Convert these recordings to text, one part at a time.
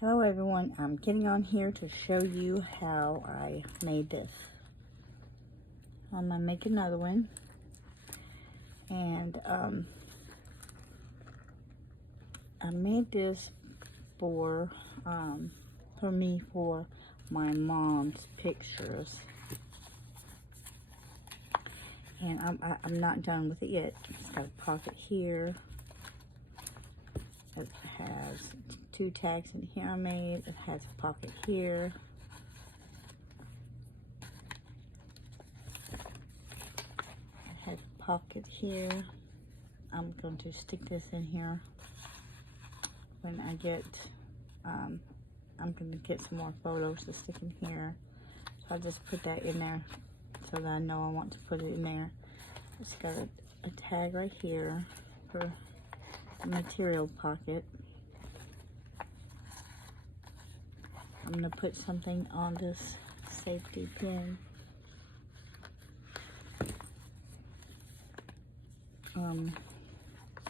Hello everyone, I'm getting on here to show you how I made this. I'm going to make another one, and I made this for my mom's pictures, and I'm not done with it yet. It's got a pocket here. It has two tags in here I made. It has a pocket here. It has a pocket here. I'm going to stick this in here when I get, I'm going to get some more photos to stick in here. So I'll just put that in there so that I know I want to put it in there. It's got a tag right here for a material pocket. I'm going to put something on this safety pin.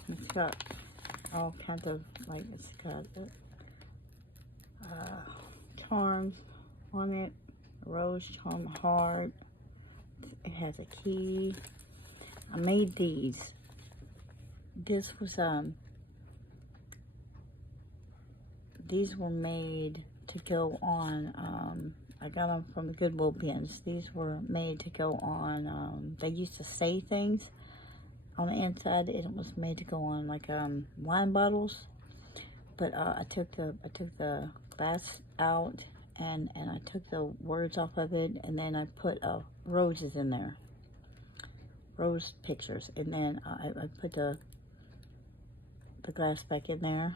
It's got all kinds of, like, it's got charms on it, a rose charm, a heart. It has a key. I made these. This was, these were made to go on, I got them from the Goodwill bins. These were made to go on, they used to say things on the inside. It was made to go on like wine bottles, but I took the glass out and I took the words off of it, and then I put roses in there, rose pictures, and then I put the glass back in there,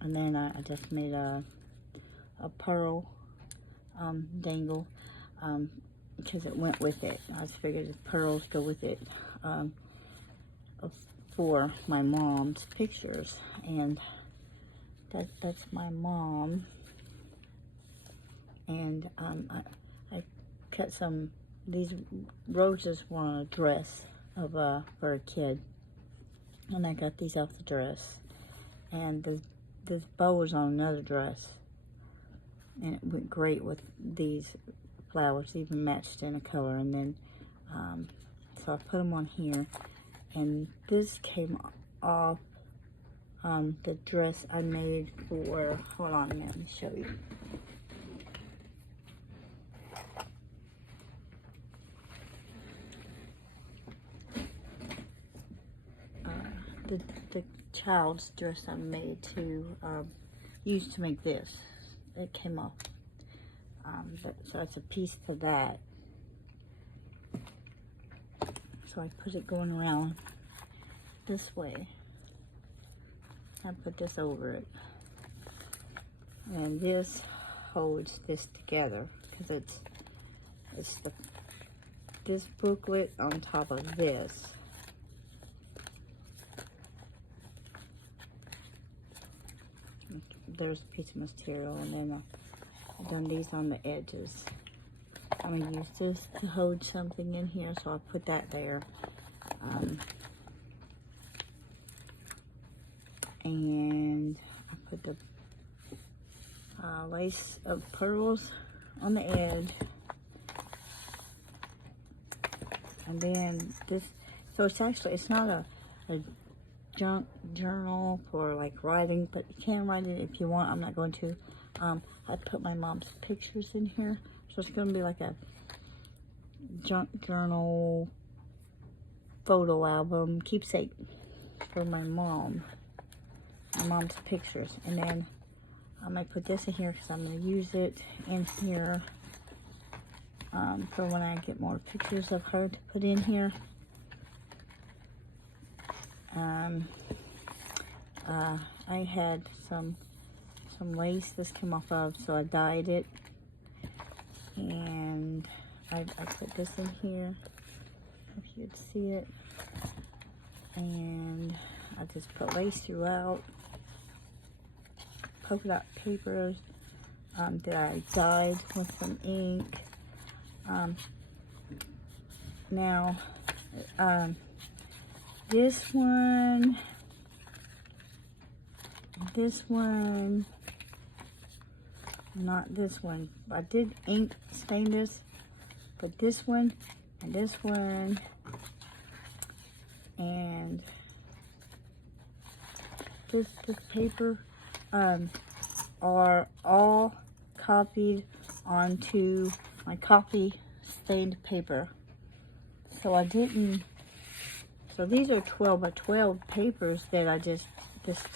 and then I just made a pearl dangle because it went with it. I just figured the pearls go with it for my mom's pictures, and that's my mom. And I cut some, these roses were on a dress of for a kid, and I got these off the dress, and this bow was on another dress, and it went great with these flowers, even matched in a color. And then so I put them on here, and this came off the dress I made for, hold on a minute, let me show you. The child's dress I made to use to make this. It came off. So it's a piece to that. So I put it going around this way. I put this over it. And this holds this together because it's this booklet on top of this. There's a piece of material, and then I've done these on the edges. I'm going to use this to hold something in here, so I'll put that there. And I put the lace of pearls on the edge. And then this, so it's actually, it's not a junk journal for like writing, but you can write it if you want. I'm not going to. I put my mom's pictures in here, so it's going to be like a junk journal photo album keepsake for my mom's pictures. And then I'm going to put this in here because I'm going to use it in here for when I get more pictures of her to put in here. I had some lace this came off of, so I dyed it, and I put this in here, if you'd see it, and I just put lace throughout, polka dot papers that I dyed with some ink. Now, this one Not this one. I did ink stain this, but this one and this one and this paper are all copied onto my coffee stained paper. So I didn't, so these are 12 by 12 papers that I just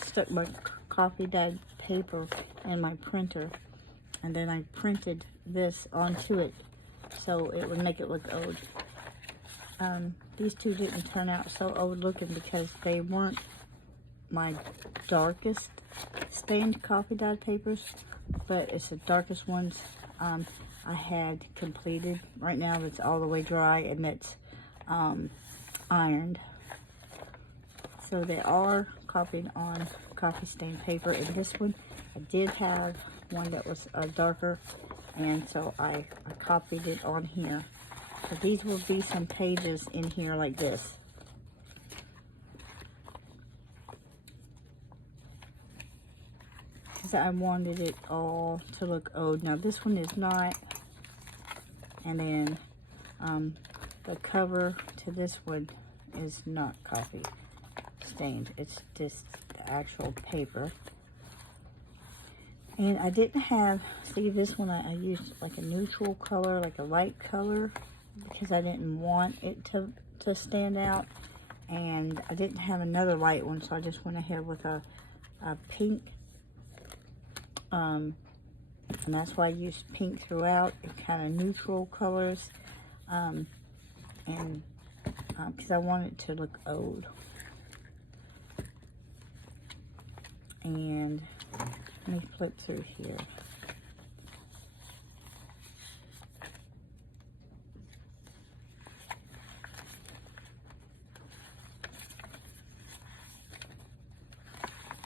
stuck my coffee dyed paper in my printer. And then I printed this onto it so it would make it look old. These two didn't turn out so old looking because they weren't my darkest stained coffee dyed papers, but it's the darkest ones I had completed. Right now it's all the way dry and it's ironed. So they are copied on coffee stained paper. And this one, I did have one that was darker, and so I copied it on here. So these will be some pages in here like this. Because I wanted it all to look old. Now this one is not. And then the cover to this one is not coffee stained. It's just the actual paper. And I didn't have, see this one I used like a neutral color, like a light color, because I didn't want it to stand out. And I didn't have another light one, so I just went ahead with a pink. And that's why I used pink throughout, and kind of neutral colors. Because I want it to look old. And let me flip through here.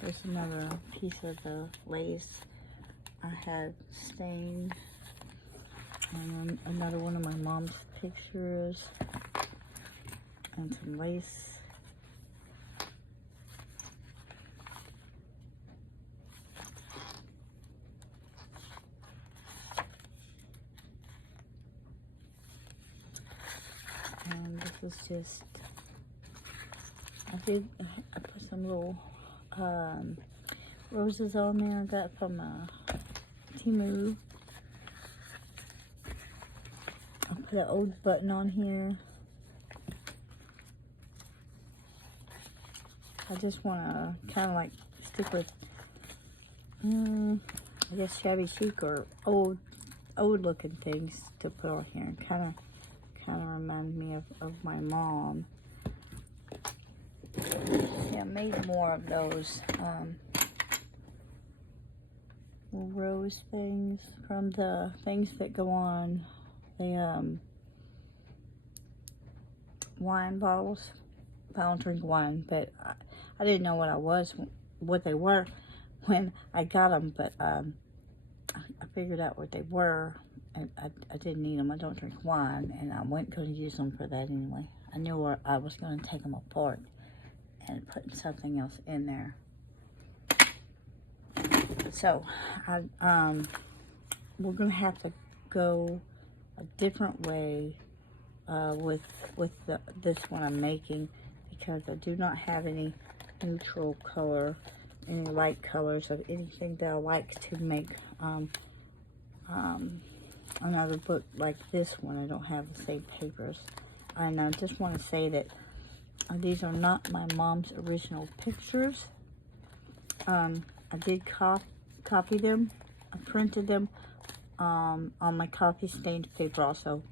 There's another piece of the lace I had stained. And another one of my mom's pictures. And some lace. And this is just, I put some little roses on there I got from Timu. I put an old button on here. I just want to kind of like stick with, I guess shabby chic or old looking things to put on here, and kind of remind me of my mom. Yeah, I made more of those rose things from the things that go on the wine bottles. I don't drink wine, but I didn't know what they were when I got them, but I figured out what they were. I didn't need them. I don't drink wine, and I wasn't going to use them for that anyway. I knew I was going to take them apart and put something else in there. So, we're going to have to go a different way with this one I'm making, because I do not have any neutral color, any light colors of anything that I like to make another book like this one. I don't have the same papers. And I just want to say that these are not my mom's original pictures. I did copy them. I printed them on my coffee stained paper also,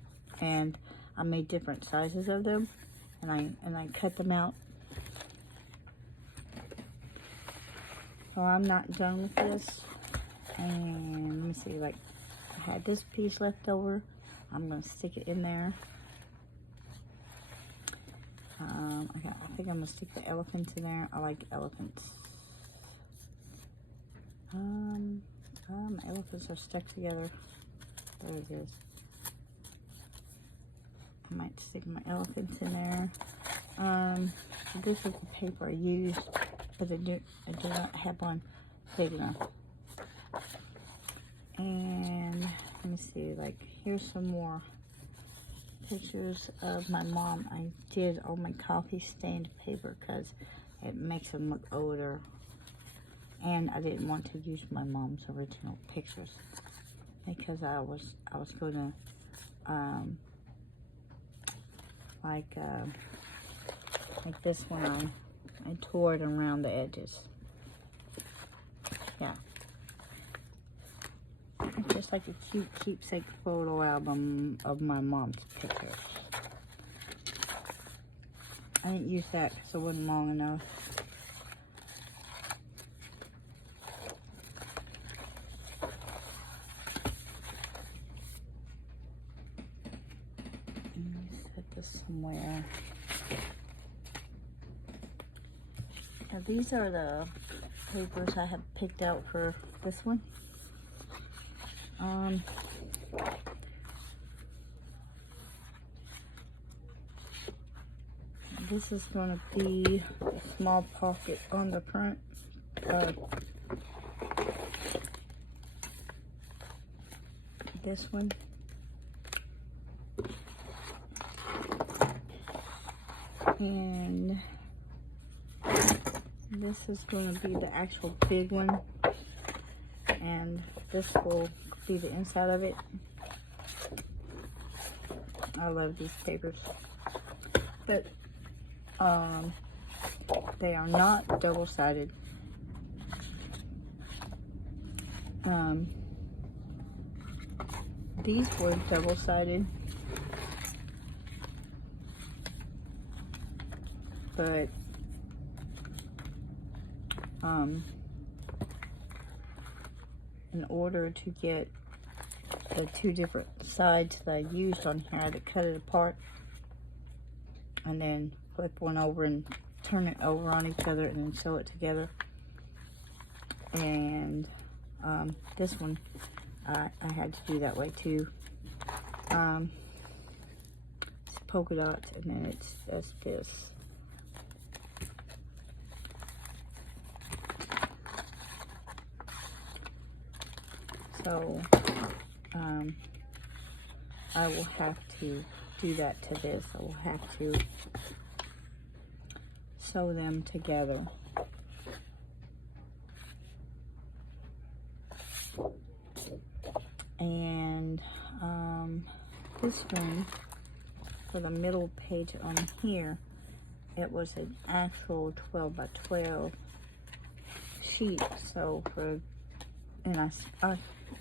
and I made different sizes of them, and I cut them out. So I'm not done with this. And let me see, like, I had this piece left over. I'm going to stick it in there. I think I'm going to stick the elephants in there. I like elephants. My elephants are stuck together. There it is. I might stick my elephants in there. This is the paper I used, but I do not have one big enough. And let me see, like, here's some more pictures of my mom. I did all my coffee stained paper because it makes them look older. And I didn't want to use my mom's original pictures because I was going to, like this one, I tore it around the edges. Yeah. It's just like a cute keepsake photo album of my mom's pictures. I didn't use that because it wasn't long enough. Let me set this somewhere. Now these are the papers I have picked out for this one. This is going to be a small pocket on the front. This one. And this is going to be the actual big one. And this will be the inside of it. I love these papers. But they are not double-sided. These were double-sided, but in order to get the two different sides that I used on here, I had to cut it apart and then flip one over and turn it over on each other and then sew it together. And this one I had to do that way too. It's polka dots, and then it's just this. So I will have to do that to this. I will have to sew them together. And this one, for the middle page on here, it was an actual 12 by 12 sheet. So and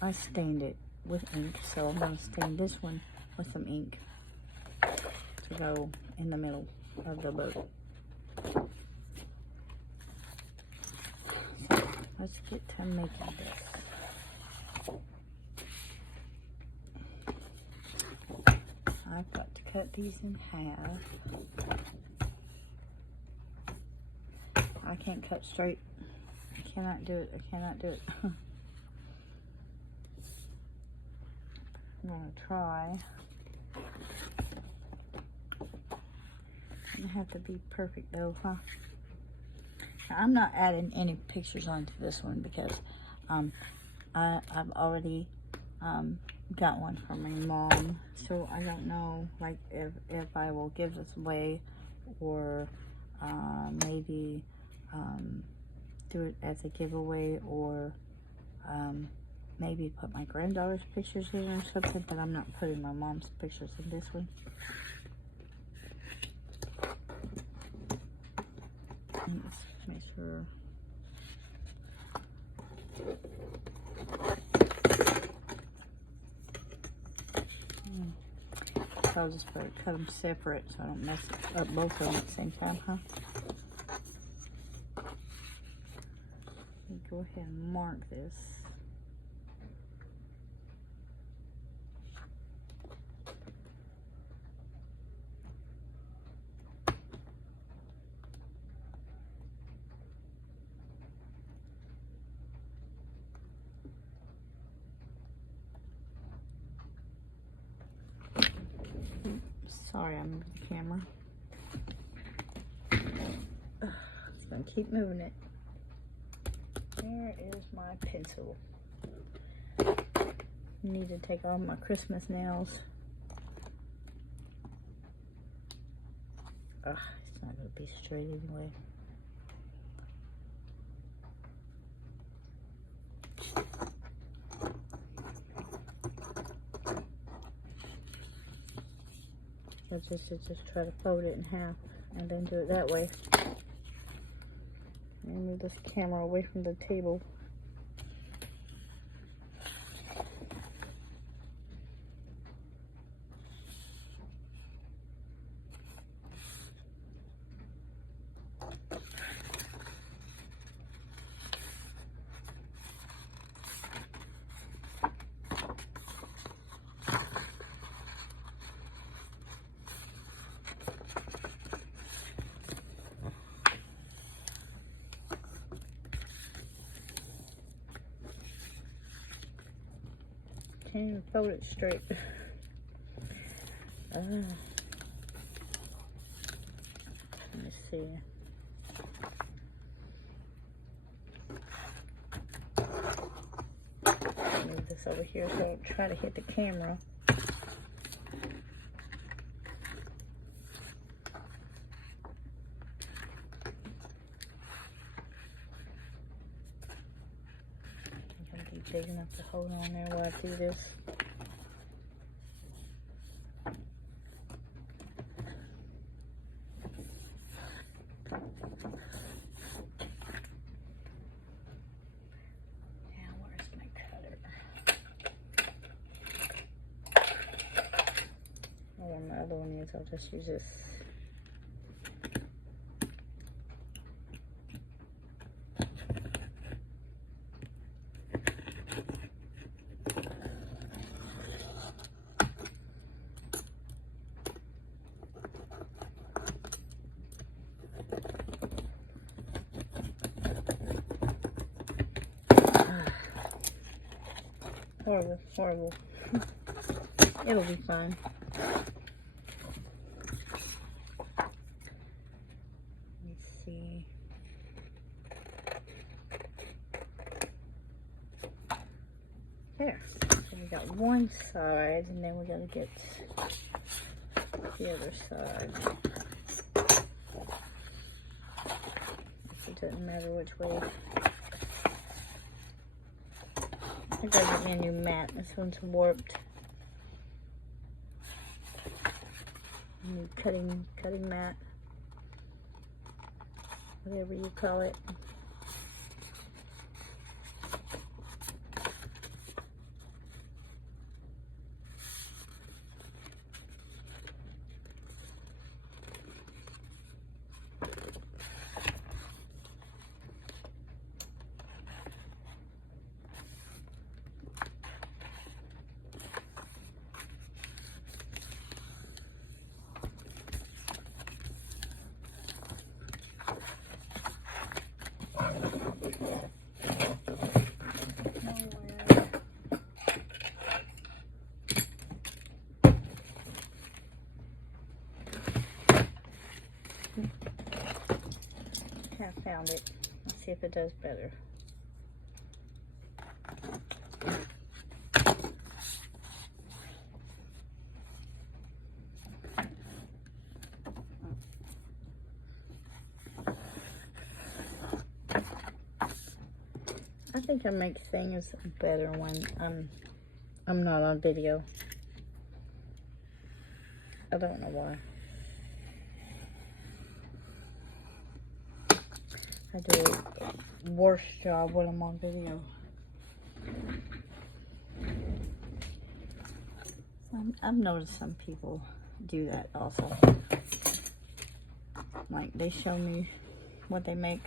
I stained it with ink, so I'm going to stain this one with some ink to go in the middle of the book. So let's get to making this. I've got to cut these in half. I can't cut straight. I cannot do it. I cannot do it. I'm going to try. It have to be perfect though, huh? Now, I'm not adding any pictures onto this one because I've already got one from my mom, so I don't know, like, if I will give this away or maybe do it as a giveaway, or maybe put my granddaughter's pictures in or something, but I'm not putting my mom's pictures in this one. Let's make sure. So I'll just cut them separate so I don't mess up both of them at the same time, huh? Go ahead and mark this. Sorry, I moved the camera. It's gonna keep moving it. There is my pencil. need to take off my Christmas nails. Ugh, it's not gonna be straight anyway. So just try to fold it in half and then do it that way. And move this camera away from the table. Can't even fold it straight. Let me see. Move this over here so I don't try to hit the camera. Big enough to hold on there while I do this. Now where's my cutter? Oh, and the other one is, I'll just use this. Horrible, horrible. It'll be fine. Let's see. There. So we got one side, and then we gotta get the other side. It doesn't matter which way. I gotta get me a new mat. This one's warped. New cutting mat. Whatever you call it. I found it. Let's see if it does better. I think I make things better when I'm not on video. I don't know why. I do a worse job when I'm on video. I've noticed some people do that also. Like, they show me what they make,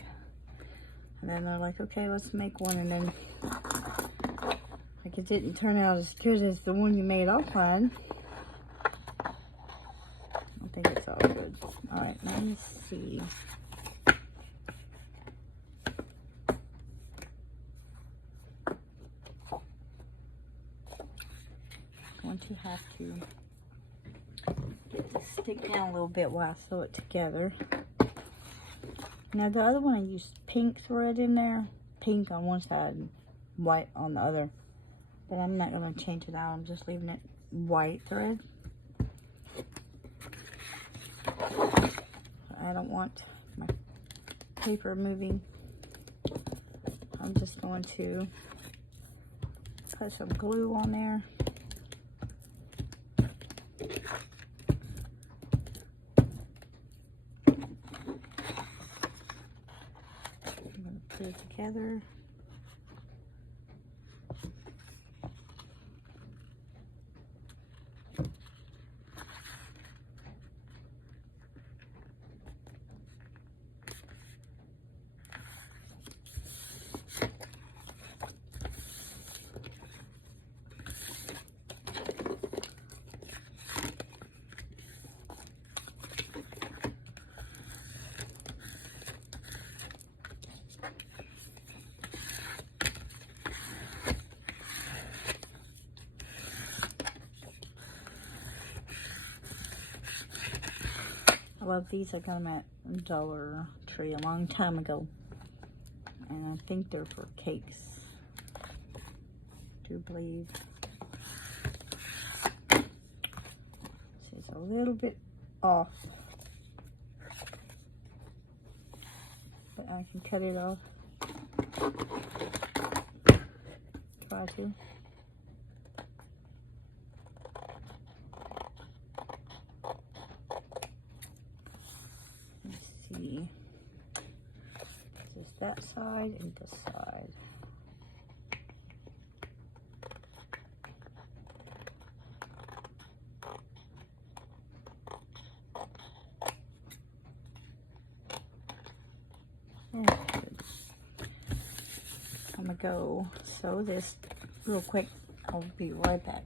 and then they're like, okay, let's make one, and then like it didn't turn out as good as the one you made offline. I think it's all good. All right, let me see. Going to have to get this stick down a little bit while I sew it together. Now the other one I used pink thread in there, pink on one side and white on the other. But I'm not going to change it out. I'm just leaving it white thread. I don't want my paper moving. I'm just going to put some glue on there. I'm going to put it together. I love these. I got them at Dollar Tree a long time ago. And I think they're for cakes. I do believe. So it's a little bit off. But I can cut it off. Try to. See, this is that side and this side. I'm gonna go sew this real quick. I'll be right back.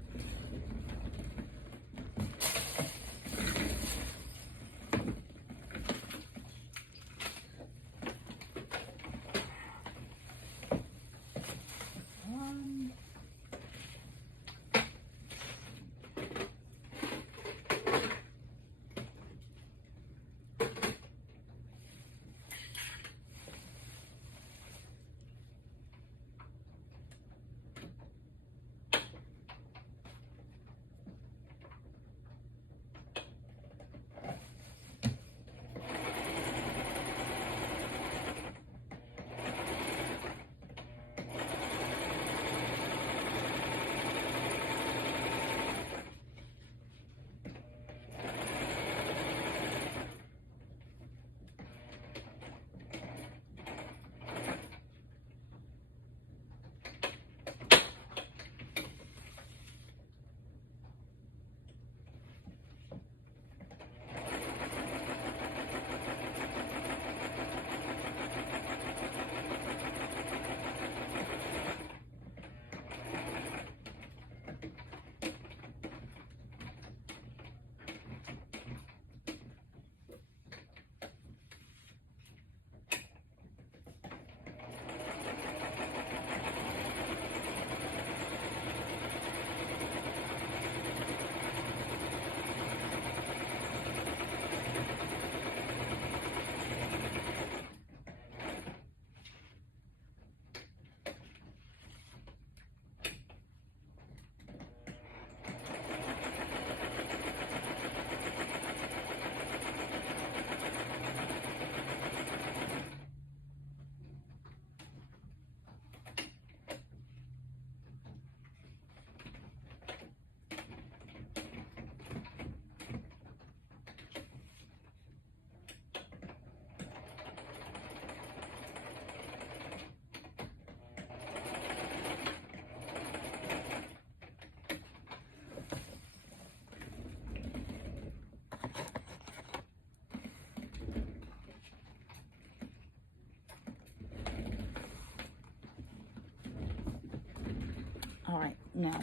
Alright, now,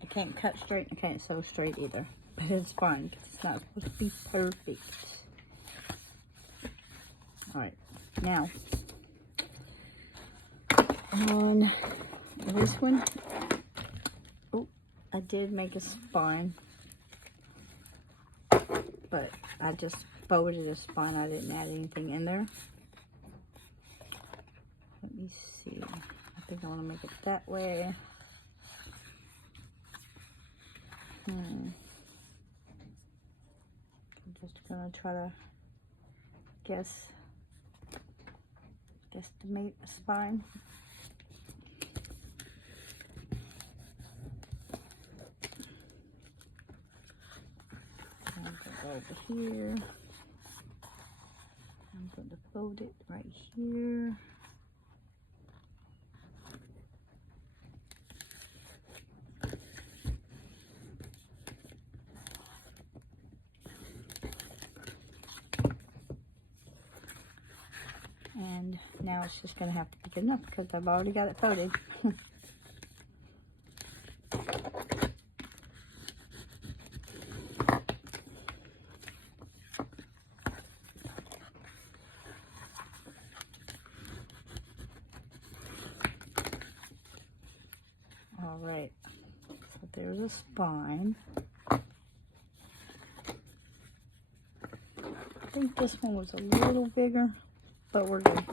I can't cut straight, I can't sew straight either. But it's fine, because it's not supposed to be perfect. Alright, now, on this one, oh, I did make a spine. But I just folded a spine, I didn't add anything in there. Let me see, I think I want to make it that way. I'm just gonna try to guesstimate a spine. I'm gonna go over here. I'm going to fold it right here. And now it's just going to have to be good enough because I've already got it folded. Alright, so there's a spine. I think this one was a little bigger, but we're good.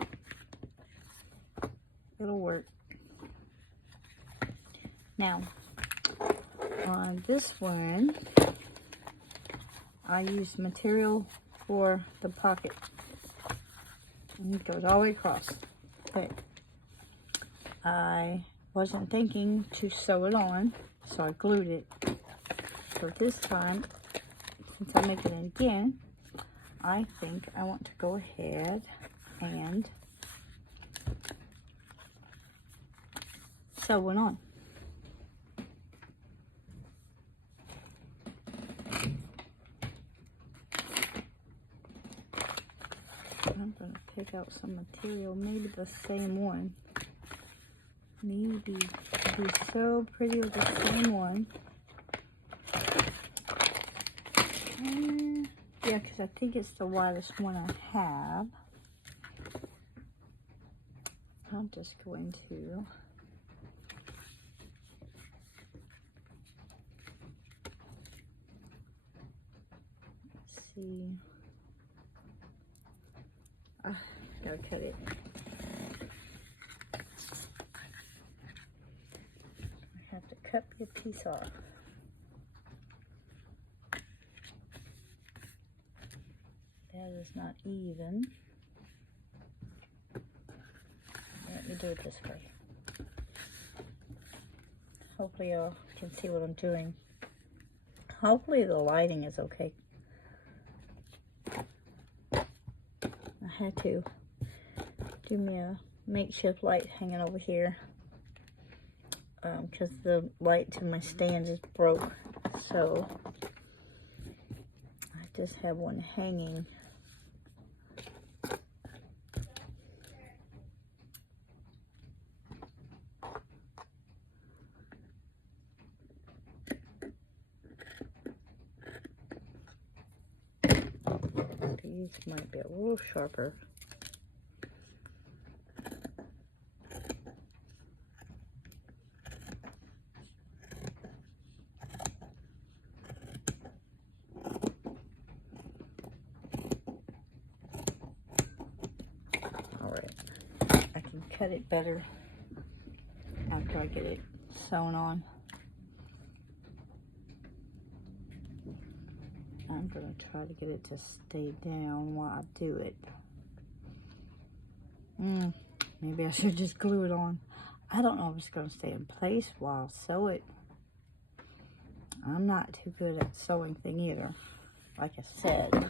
It'll work. Now, on this one, I used material for the pocket. And it goes all the way across. Okay. I wasn't thinking to sew it on, so I glued it. So this time, since I'm making it again, I think I want to go ahead and sew it on. I'm going to pick out some material, maybe the same one. Maybe it'd be so pretty with the same one. Yeah, because I think it's the widest one I have. I'm just going to see. Gotta cut it. I have to cut the piece off. That is not even. Let me do it this way. Hopefully y'all can see what I'm doing. Hopefully the lighting is okay. I had to do me a makeshift light hanging over here because the light to my stand just broke. So I just have one hanging. These might be a little sharper. Alright, I can cut it better after I get it sewn on. I'm going to try to get it to stay down while I do it. Maybe I should just glue it on. I don't know if it's going to stay in place while I sew it. I'm not too good at sewing thing either, like I said.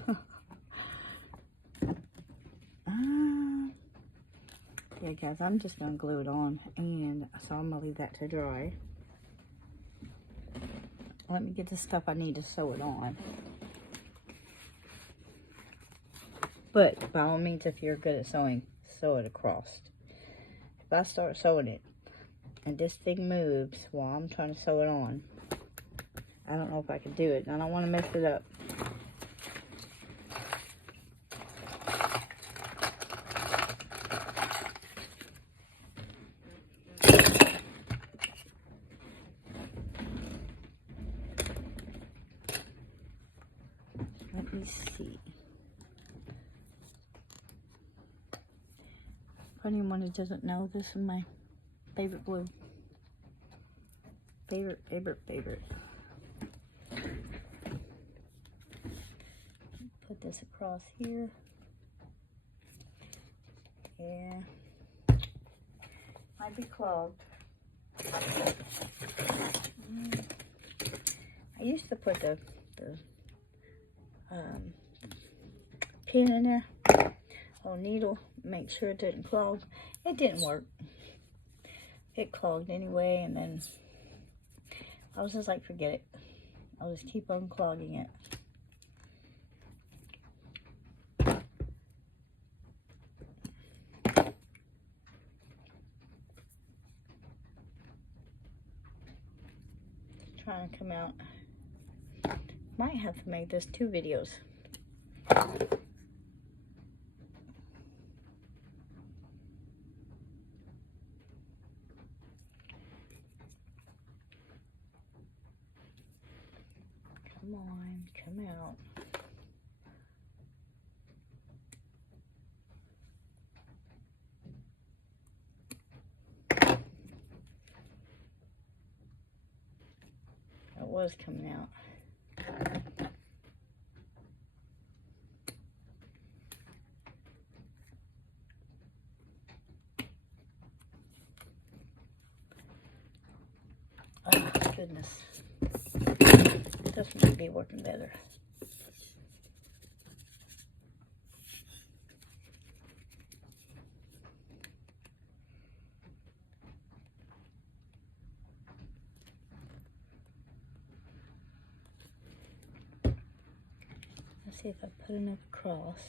Yeah, guys, I'm just going to glue it on, and so I'm going to leave that to dry. Let me get the stuff I need to sew it on. But by all means, if you're good at sewing, sew it across. If I start sewing it and this thing moves while I'm trying to sew it on, I don't know if I can do it, and I don't want to mess it up. Let me see. For anyone who doesn't know, this is my favorite glue. Favorite. this across here. Yeah, might be clogged. I used to put the pin in there, or needle, make sure it didn't clog. It didn't work. It clogged anyway, and then I was just like, forget it. I'll just keep on clogging it. It's trying to come out. Might have to make this 2 videos. Come on, come out. It was coming out. Oh, goodness. This might be working better. Let's see if I put enough across.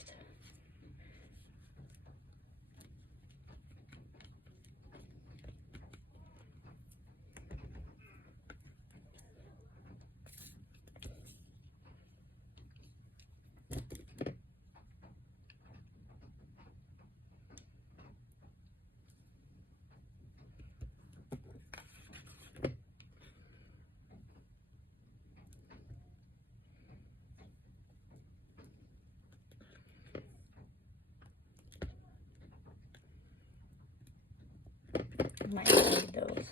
Might need those.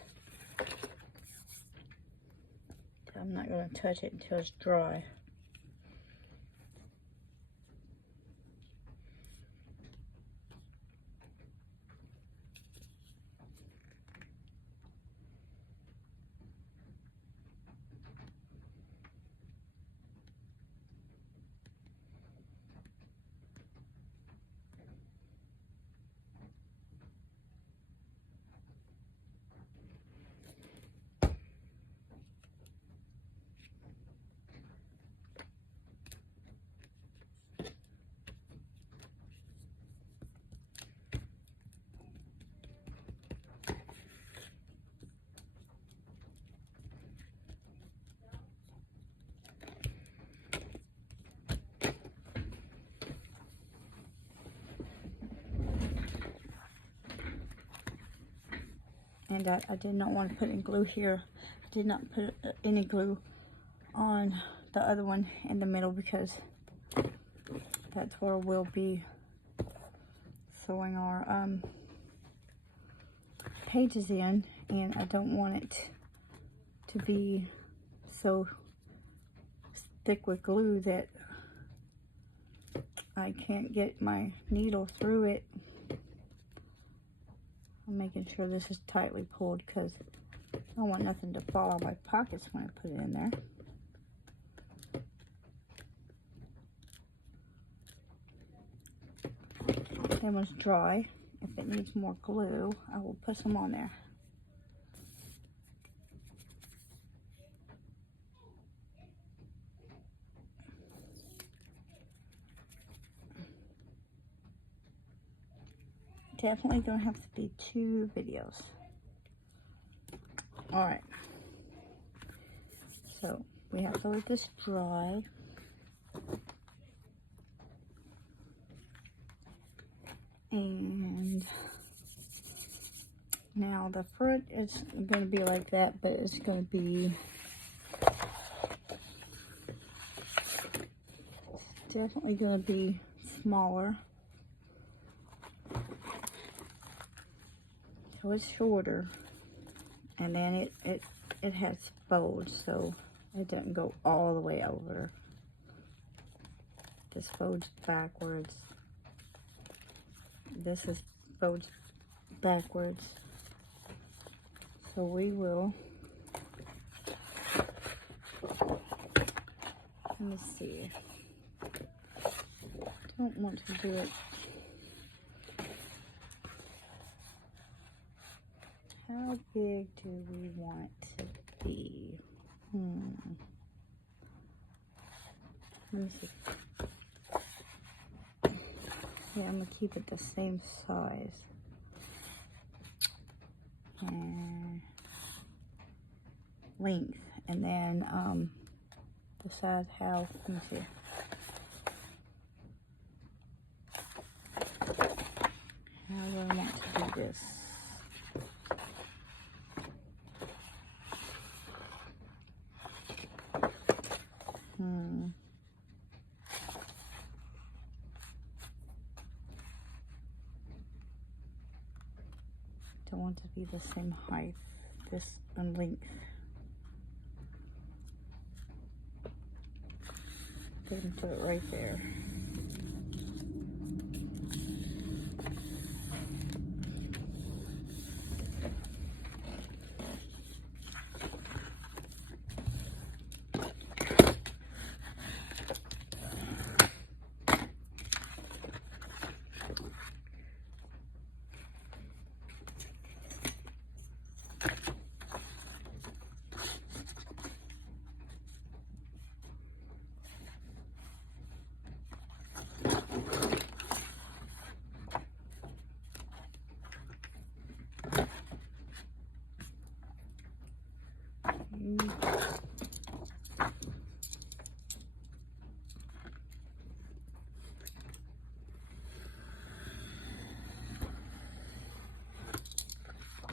I'm not going to touch it until it's dry. And I did not want to put any glue here. I did not put any glue on the other one in the middle because that's where we'll be sewing our pages in, and I don't want it to be so thick with glue that I can't get my needle through it. I'm making sure this is tightly pulled because I don't want nothing to fall out of my pockets when I put it in there. That one's dry. If it needs more glue, I will put some on there. Definitely gonna have to be 2 videos. All right. So we have to let this dry. And now the front is going to be like that, but it's going to be definitely going to be smaller. So it's shorter, and then it has folds, so it doesn't go all the way over this folds backwards. This is folds backwards. So we will, let me see. Don't want to do it. How big do we want to be? Let me see. Yeah, I'm gonna keep it the same size. And length, and then decide how. Let me see. How do I want to do this? Don't want to be the same height, this and length. Go ahead and put it right there.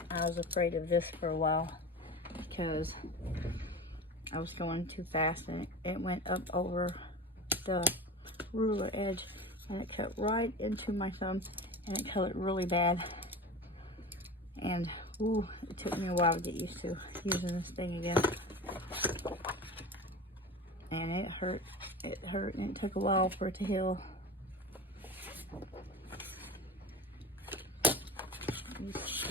I was afraid of this for a while because I was going too fast and it went up over the ruler edge and it cut right into my thumb and it cut it really bad. And ooh, it took me a while to get used to using this thing again. And it hurt and it took a while for it to heal. Let me see.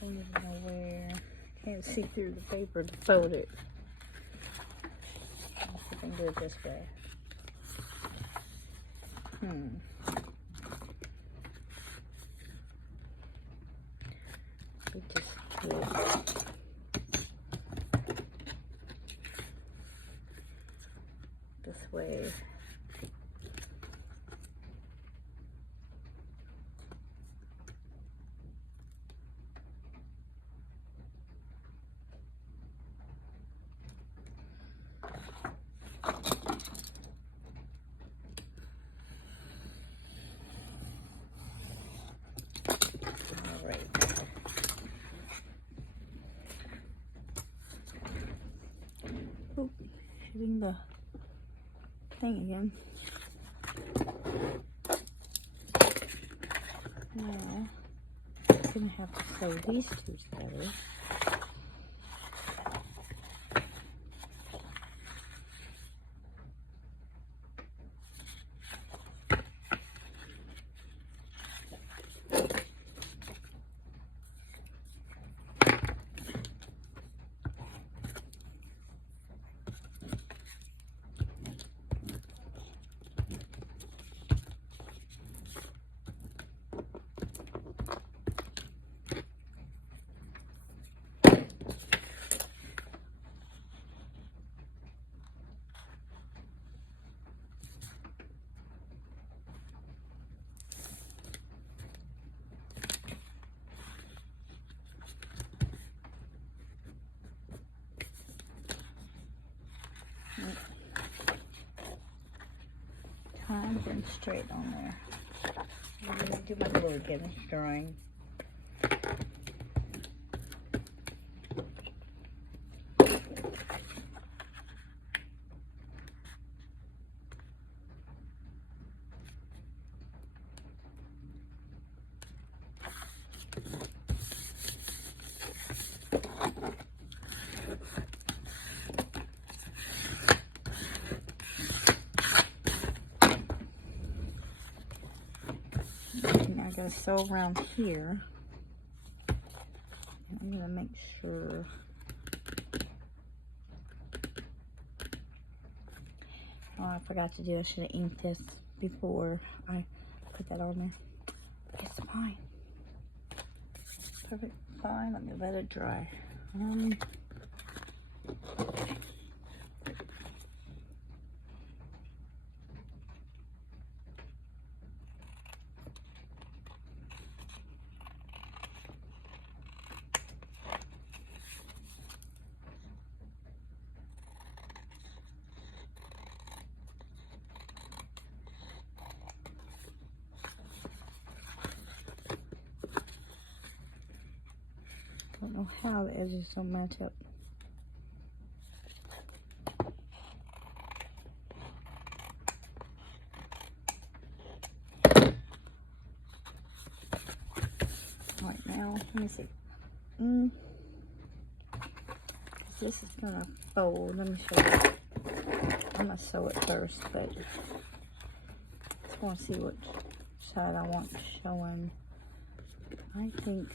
Don't even know where. Can't see through the paper to fold it. Let's see if I can do it this way. We just get this way. Oh, hitting the thing again. Now, I'm gonna have to sew these two together. times and straight on there. I'm going to do my glue again, drawing. I gotta sew around here. I'm gonna make sure. Oh, I forgot to do. I should have inked this before I put that on there. It's fine. Perfect. Fine. Let me let it dry. I don't know how the edges don't match up. Alright, now, let me see. This is gonna fold. Let me show you. I'm gonna sew it first, but I just want to see which side I want showing. I think,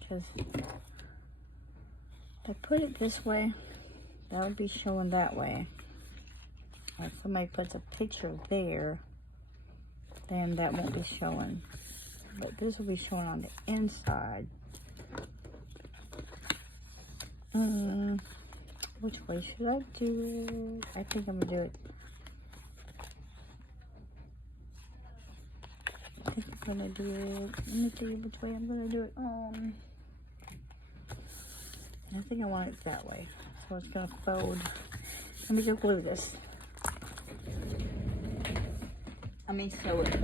because if I put it this way, that would be showing that way. If somebody puts a picture there, then that won't be showing. But this will be showing on the inside. Which way should I do it? I think I'm gonna do it. I think I'm gonna do it. Let me see which way I'm gonna do it. I think I want it that way. So it's gonna fold. Let me just glue this. I mean sew it.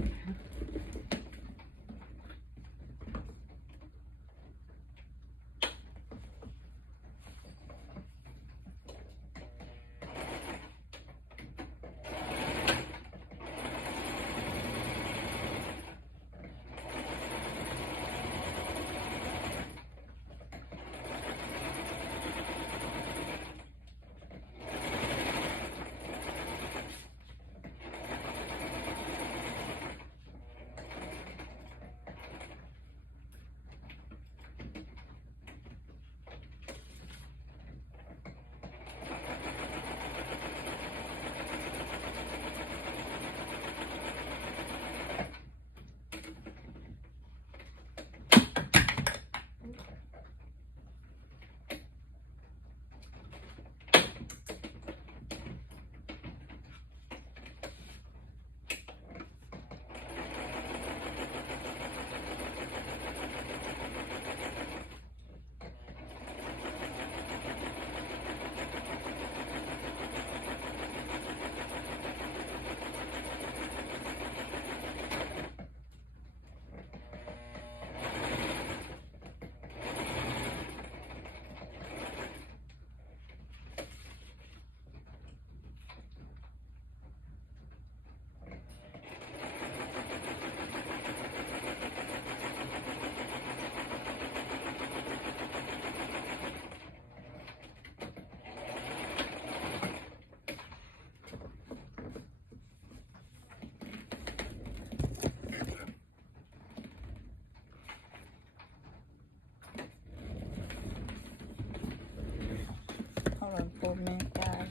Hold on for a minute, guys.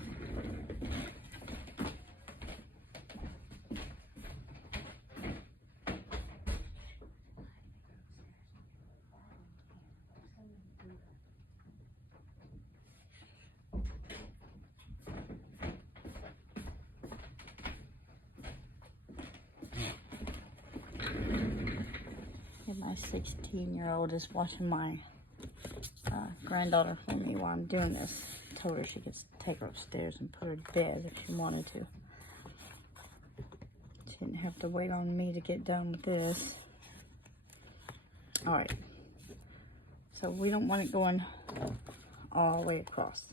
And my 16-year-old is watching my granddaughter for me while I'm doing this. I told her she could take her upstairs and put her to bed if she wanted to. didn't have to wait on me to get done with this. All right. So we don't want it going all the way across.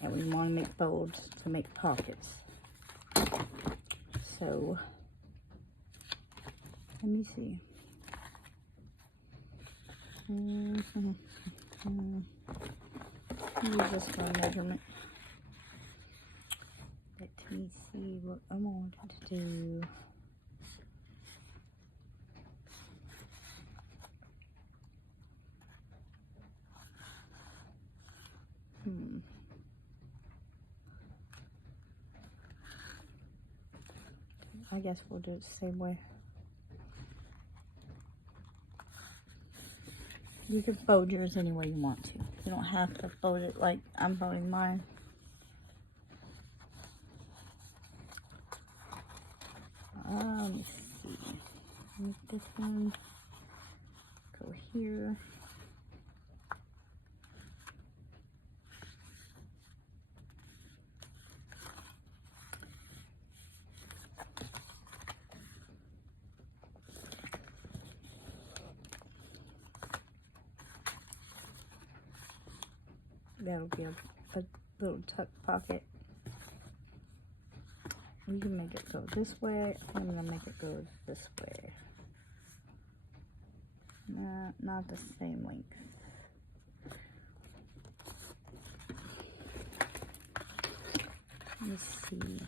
And we want to make folds to make pockets. So, let me see. Use this for a measurement. Let me see what I wanted to do. I guess we'll do it the same way. You can fold yours any way you want to. You don't have to fold it like I'm folding mine. Let me see. Make this one go here. That'll be a little tuck pocket. You can make it go this way. I'm gonna make it go this way. Not the same length. Let me see.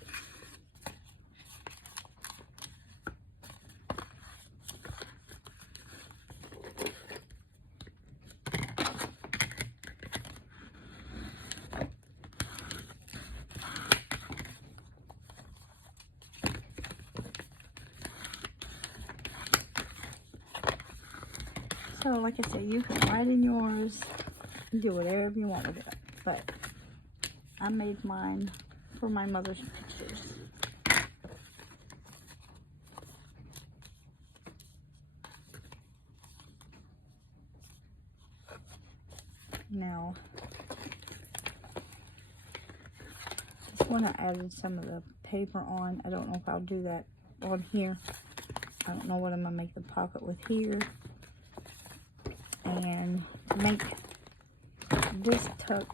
So, like I said, you can write in yours and do whatever you want with it. But I made mine for my mother's pictures. Now, this one I added some of the paper on. I don't know if I'll do that on here. I don't know what I'm going to make the pocket with here. And to make this tuck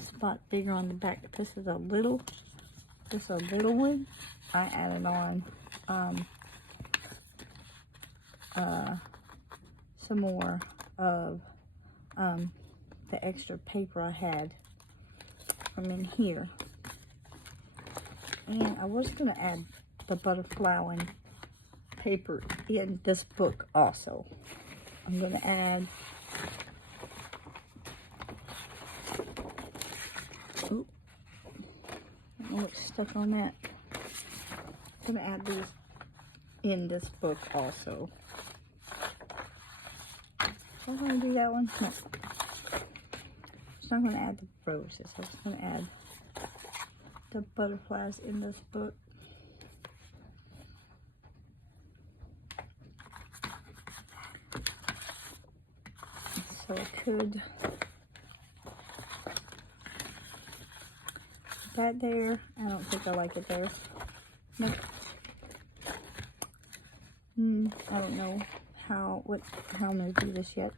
spot bigger on the back, this is a little one, I added on some more of the extra paper I had from in here. And I was going to add the butterfly paper in this book also. I'm going to add, oh, I don't know what's stuck on that. I'm going to add these in this book also. I'm going to do that one. No. I'm not going to add the roses. I'm just going to add the butterflies in this book. So I could put that there. I don't think I like it there. Nope. I don't know how I'm gonna do this yet.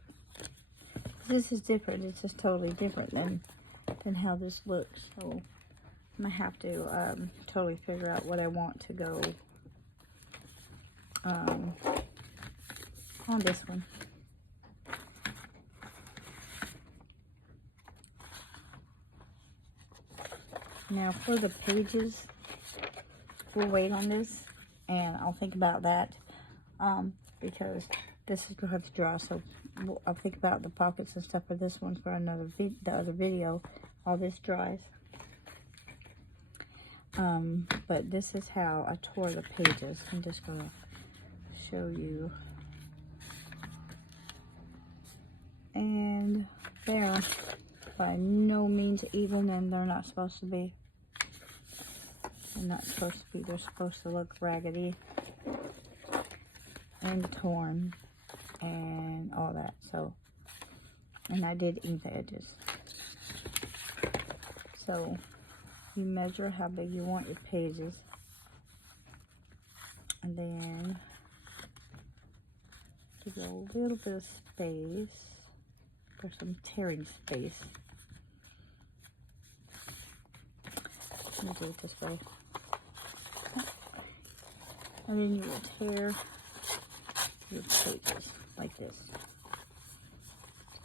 This is different. It's just totally different than how this looks. So I'm gonna have to totally figure out what I want to go on this one. Now for the pages, we'll wait on this, and I'll think about that, because this is going to have to dry, so I'll think about the pockets and stuff for this one for the other video, while this dries. But this is how I tore the pages. I'm just going to show you. And they're by no means even, and they're not supposed to be. They're not supposed to be. They're supposed to look raggedy and torn and all that. So, and I did ink the edges. So you measure how big you want your pages. And then give it a little bit of space for some tearing space. Let me do it this way. And then you will tear your pages like this.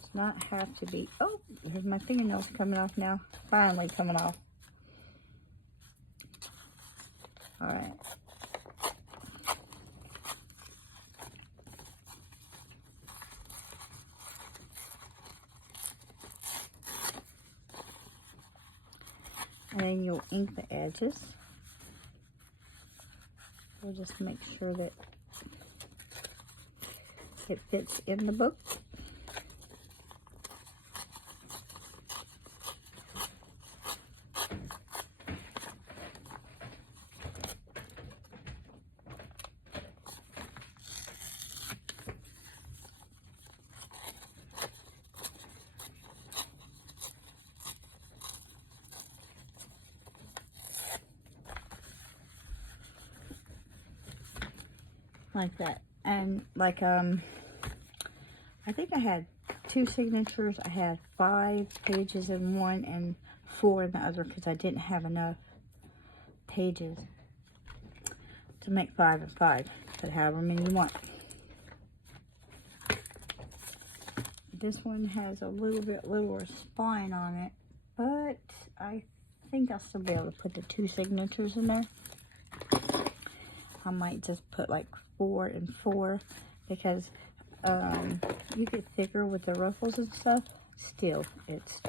Does not have to be, oh, here's my fingernails coming off now. Finally coming off. Alright. And then you'll ink the edges. So just make sure that it fits in the book. Like that. And like I think I had 2 signatures. I had 5 pages in one and 4 in the other because I didn't have enough pages to make 5 and 5, but however many you want. This one has a little bit lower spine on it, but I think I'll still be able to put the 2 signatures in there. I might just put like 4 and 4 because you get thicker with the ruffles and stuff. Still, it's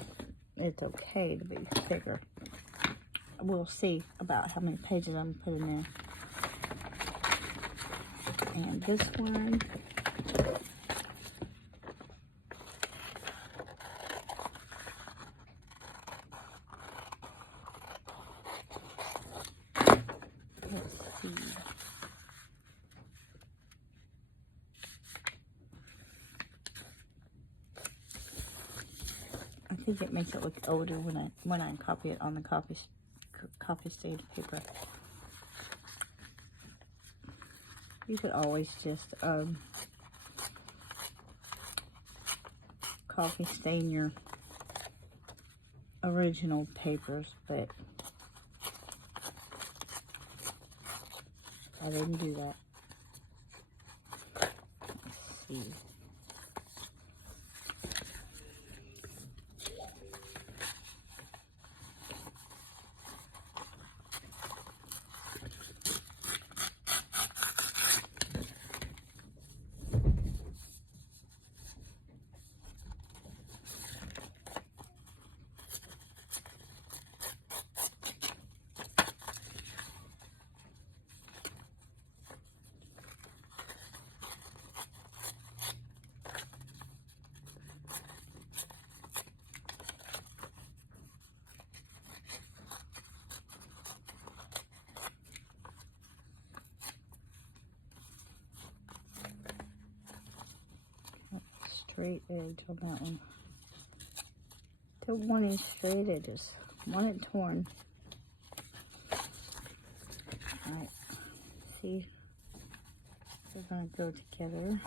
okay to be thicker. We'll see about how many pages I'm putting in. And this one, let's see. I think it makes it look older when I copy it on the copy stain paper. You could always just copy stain your original papers, but I didn't do that. Let's see. Straight edge on that one. Don't want any straight edges. Want it torn. Alright. See? They're going to go together.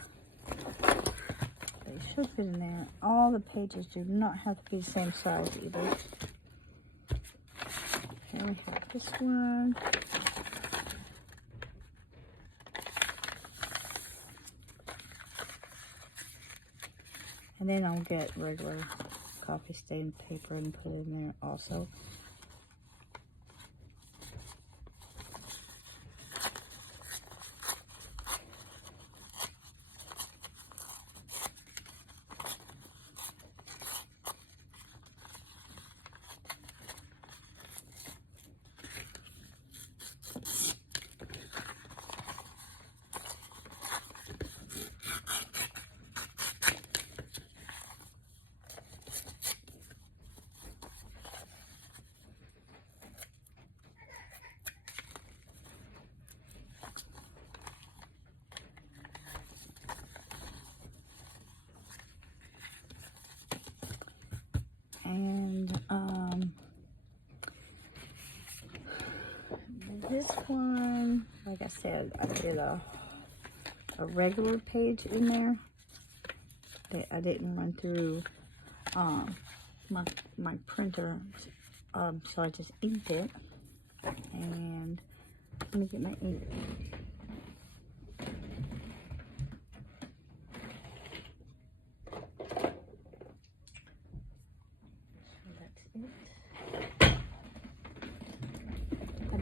They should fit in there. All the pages do not have to be the same size either. Here we have this one. And then I'll get regular coffee stain paper and put it in there also. said, I did a regular page in there that I didn't run through my printer, so I just inked it. And let me get my ink.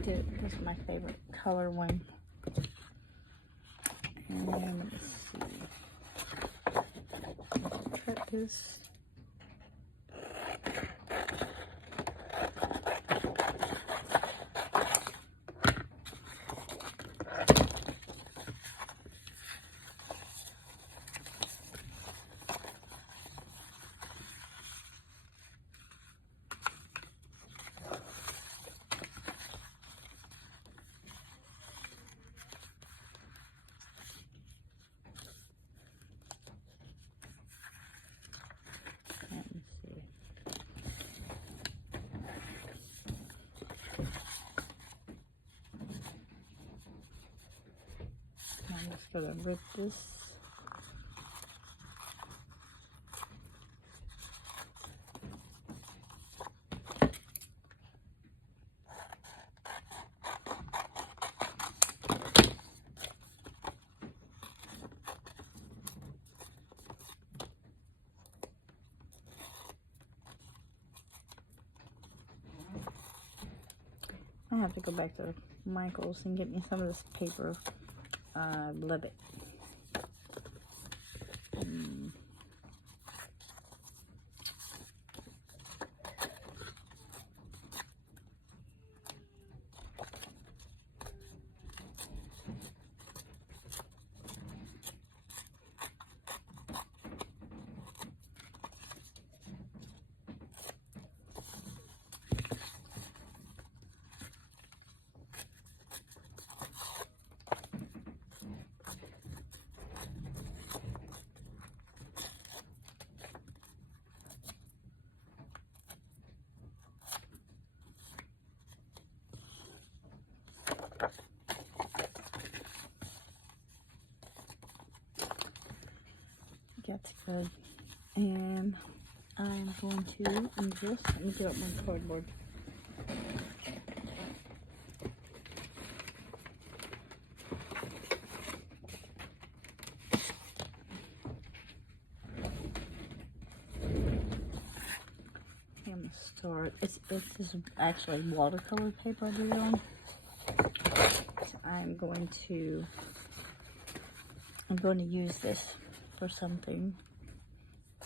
This is my favorite color one. And let me see. Cut this. I'm just gonna rip this. I have to go back to Michael's and get me some of this paper. Love it. That's good. And I'm going to just, let me get up my cardboard. I'm gonna start. This is actually watercolor paper I did on. So I'm going to use this for something.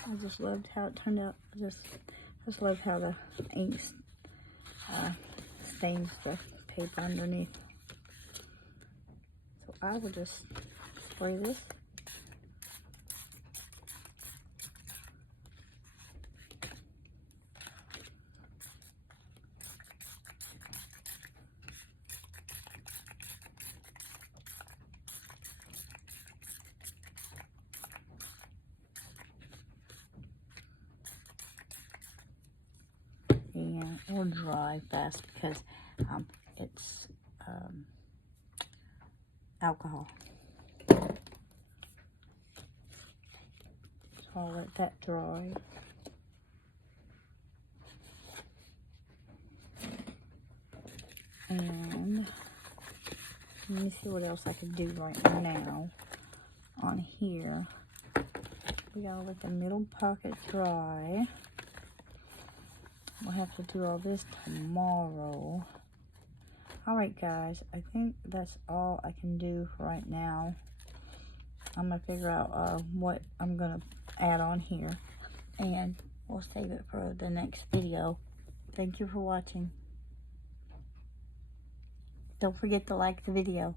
I just loved how it turned out. I just love how the ink stains the paper underneath. So I will just spray this. And it will dry fast because it's alcohol. So I'll let that dry. And let me see what else I can do right now on here. We gotta let the middle pocket dry. We'll have to do all this tomorrow. Alright guys, I think that's all I can do right now. I'm going to figure out what I'm going to add on here. And we'll save it for the next video. Thank you for watching. Don't forget to like the video.